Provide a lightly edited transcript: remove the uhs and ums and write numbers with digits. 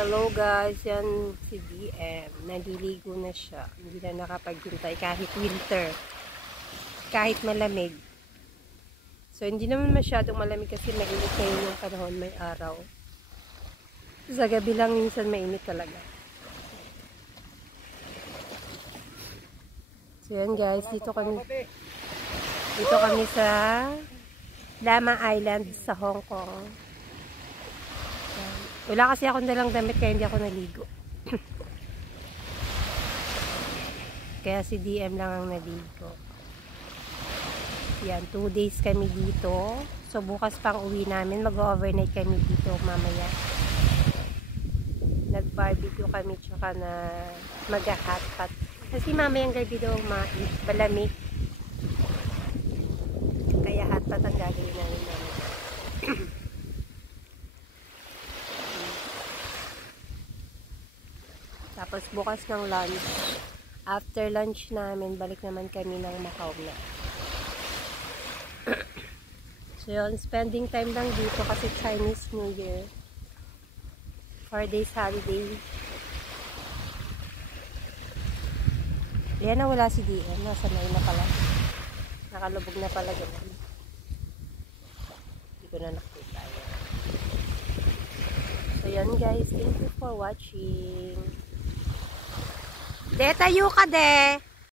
Hello guys, yan si DM. Naliligo na siya. Hindi na nakapaghintay kahit winter. Kahit malamig. So hindi naman masyadong malamig kasi mainit ngayon yung panahon, may araw. Sa gabi lang minsan mainit talaga. So yan guys, dito kami sa Lamma Island sa Hong Kong. Wala kasi akong dalang damit kaya hindi ako naligo. Kaya si DM lang ang naligo. Yan, 2 days kami dito. So bukas pang uwi namin. Mag-overnight kami dito mamaya. Nag-barbecue kami tsaka na mag-hotpot. Kasi mamayang gabi daw malamig. Kaya hotpot ang gagawin namin. Tapos bukas ng lunch. After lunch namin, balik naman kami ng Macau na. So yun, spending time lang dito kasi Chinese New Year. 4 days holiday. Yan na wala si DM. Nasa may na pala. Nakalubog na pala ganun. Hindi ko na nakita. So yan guys, thank you for watching. De, tayo ka de!